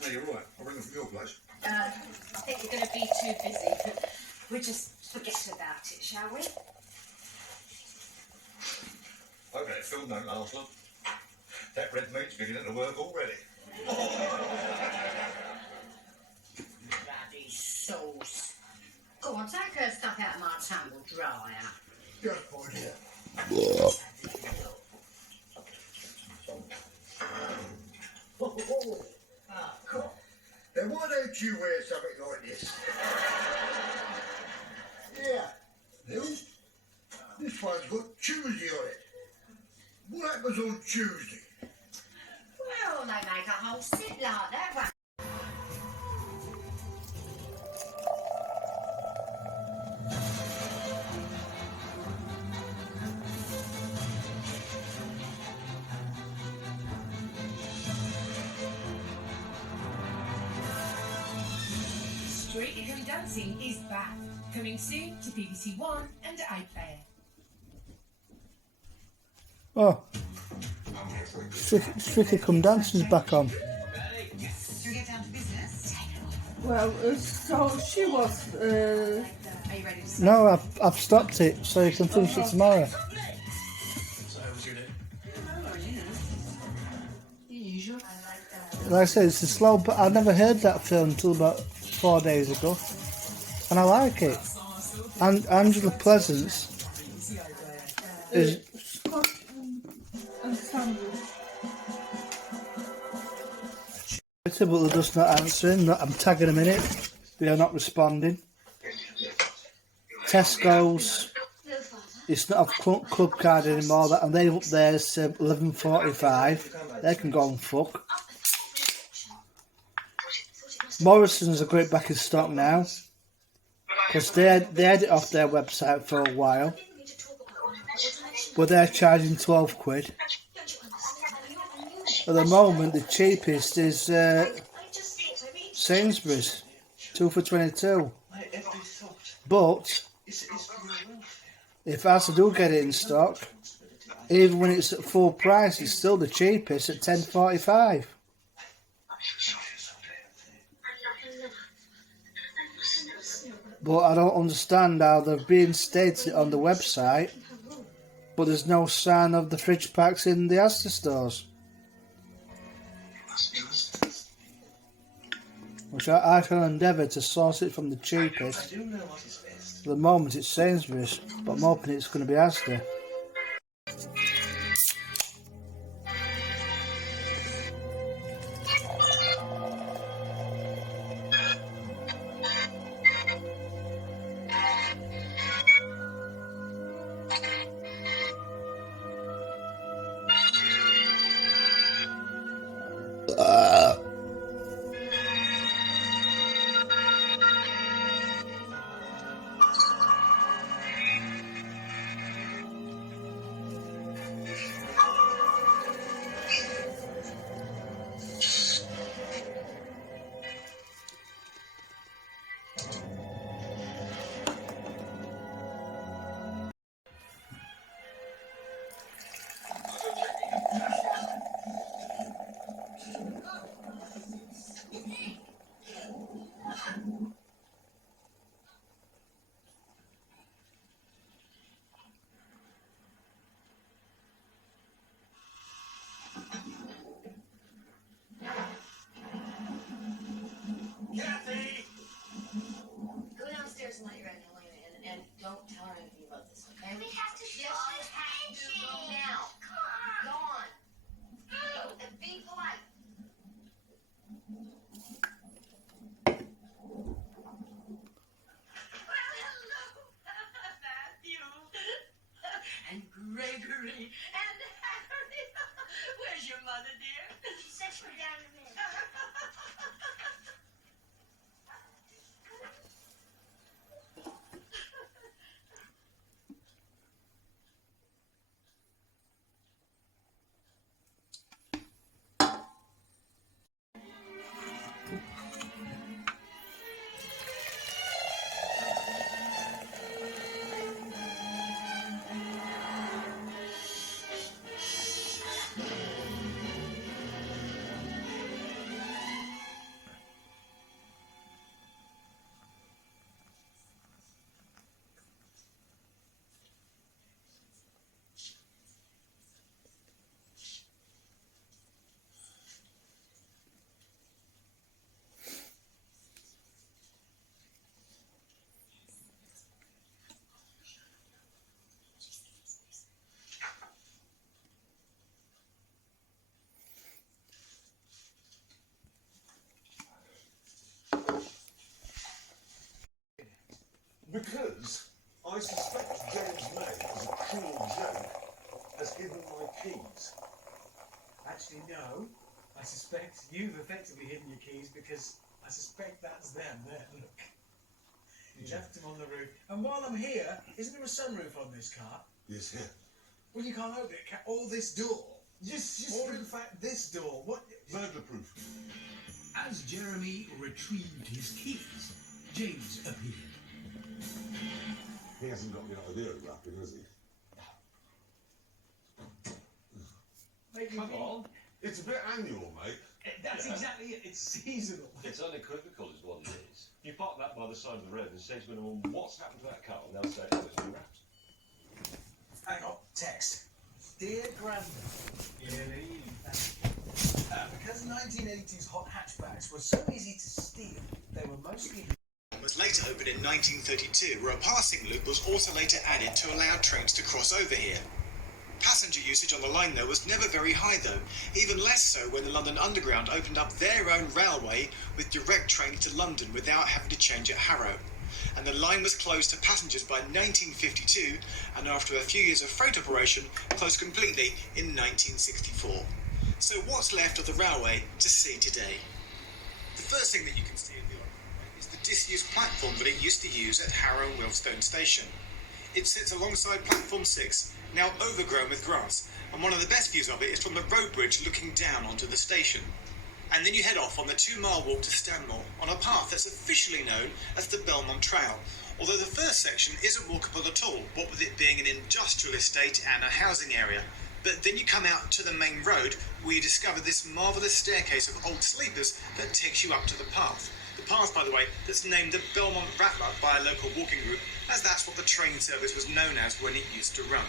Hey, you're right. I'll ring them from your place. I think you're going to be too busy. We'll just forget about it, shall we? Okay, film note, Arslan. That red meat's beginning to work already. Bloody sauce. Go on, take her stuff out of my tumble dryer. Just point here. Cool. Then why don't you wear something like this? Yeah. Neil, this one's got Tuesday on it. What happens on Tuesday? Well, they make a whole sit like that one. Strictly Come Dancing is back, coming soon to BBC One and iPlayer. Oh, Strictly Come Dancing's back on. Should we get down to business? Well, so she was. Are you ready to start? No, I've stopped it so you can finish it tomorrow. So how was your day? Usual. Like I said, it's a slow, but I never heard that film until about 4 days ago, and I like it. And Angela Pleasance is. But they're just not answering. I'm tagging them in it. They are not responding. Tesco's. It's not a club card anymore. And they up there is 11:45. They can go and fuck. Morrison's are going back in stock now because they had it off their website for a while, but they're charging 12 quid. At the moment, the cheapest is Sainsbury's, 2 for 22. But if Asda do get it in stock, even when it's at full price, it's still the cheapest at 10.45. But I don't understand how they're being stated on the website, but there's no sign of the fridge packs in the Asda stores. Which I shall endeavour to source it from the cheapest. At the moment it's Sainsbury's, but I'm hoping it's going to be Asda. Kathy! Go downstairs and let your Aunt Helena in, and don't tell her anything about this, okay? We have to show attention. Now. Come on. Go on. Go and be polite. Well, hello, Matthew. And Gregory. And Harry. Where's your mother, dear? She said she was down in a minute. Because I suspect James May, as a cruel joke, has hidden my keys. Actually, no. I suspect you've effectively hidden your keys because I suspect that's them there. Look. You left them on the roof. And while I'm here, isn't there a sunroof on this car? Yes, yeah. Well, you can't open it. Or this door. Yes. Or in fact, this door. What? Burglar proof. As Jeremy retrieved his keys, James appeared. He hasn't got any idea of rapping, has he? Come on. It's a bit annual, mate. That's exactly it. It's seasonal. It's unequivocal is what it is. You park that by the side of the road and say to anyone, what's happened to that car? And they'll say, oh, it's been wrapped. Hang on. Text. Dear Grandad, because 1980s hot hatchbacks were so easy to steal, they were mostly... was later opened in 1932, where a passing loop was also later added to allow trains to cross over here. Passenger usage on the line, though, was never very high, though, even less so when the London Underground opened up their own railway with direct trains to London without having to change at Harrow. And the line was closed to passengers by 1952, and after a few years of freight operation, closed completely in 1964. So what's left of the railway to see today? The first thing that you can see of the railway is the disused platform that it used to use at Harrow and Wealdstone Station. It sits alongside platform 6, now overgrown with grass, and one of the best views of it is from the road bridge looking down onto the station. And then you head off on the 2-mile walk to Stanmore, on a path that's officially known as the Belmont Trail, although the first section isn't walkable at all, what with it being an industrial estate and a housing area. But then you come out to the main road, where you discover this marvellous staircase of old sleepers that takes you up to the path. The path, by the way, that's named the Belmont Rattler by a local walking group, as that's what the train service was known as when it used to run.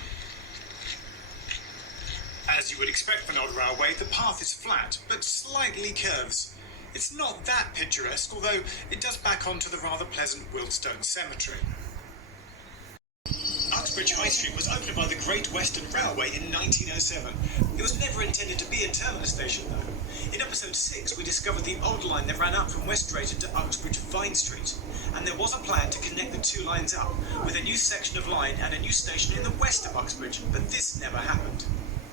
As you would expect for an old railway, the path is flat, but slightly curves. It's not that picturesque, although it does back onto the rather pleasant Wealdstone Cemetery. Uxbridge High Street was opened by the Great Western Railway in 1907. It was never intended to be a terminus station, though. In episode 6, we discovered the old line that ran up from West Drayton to Uxbridge Vine Street, and there was a plan to connect the two lines up, with a new section of line and a new station in the west of Uxbridge, but this never happened.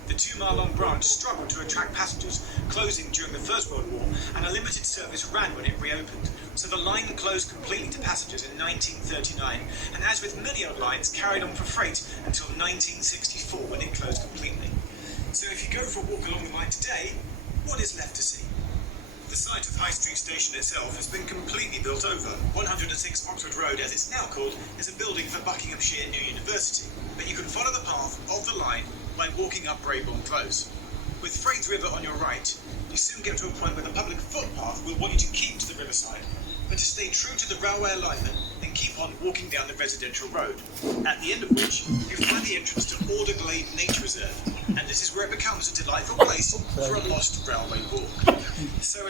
The 2-mile-long branch struggled to attract passengers, closing during the First World War, and a limited service ran when it reopened. So the line closed completely to passengers in 1939, and as with many old lines, carried on for freight until 1964 when it closed completely. So if you go for a walk along the line today, what is left to see? The site of High Street Station itself has been completely built over. 106 Oxford Road, as it's now called, is a building for Buckinghamshire New University, but you can follow the path of the line by walking up Brabourne Close. With Fraser River on your right, you soon get to a point where the public footpath will want you to keep to the riverside, but to stay true to the railway alignment and keep on walking down the residential road, at the end of which you find the entrance to Alderglade Nature Reserve, and this is where it becomes a delightful place for a lost railway walk. So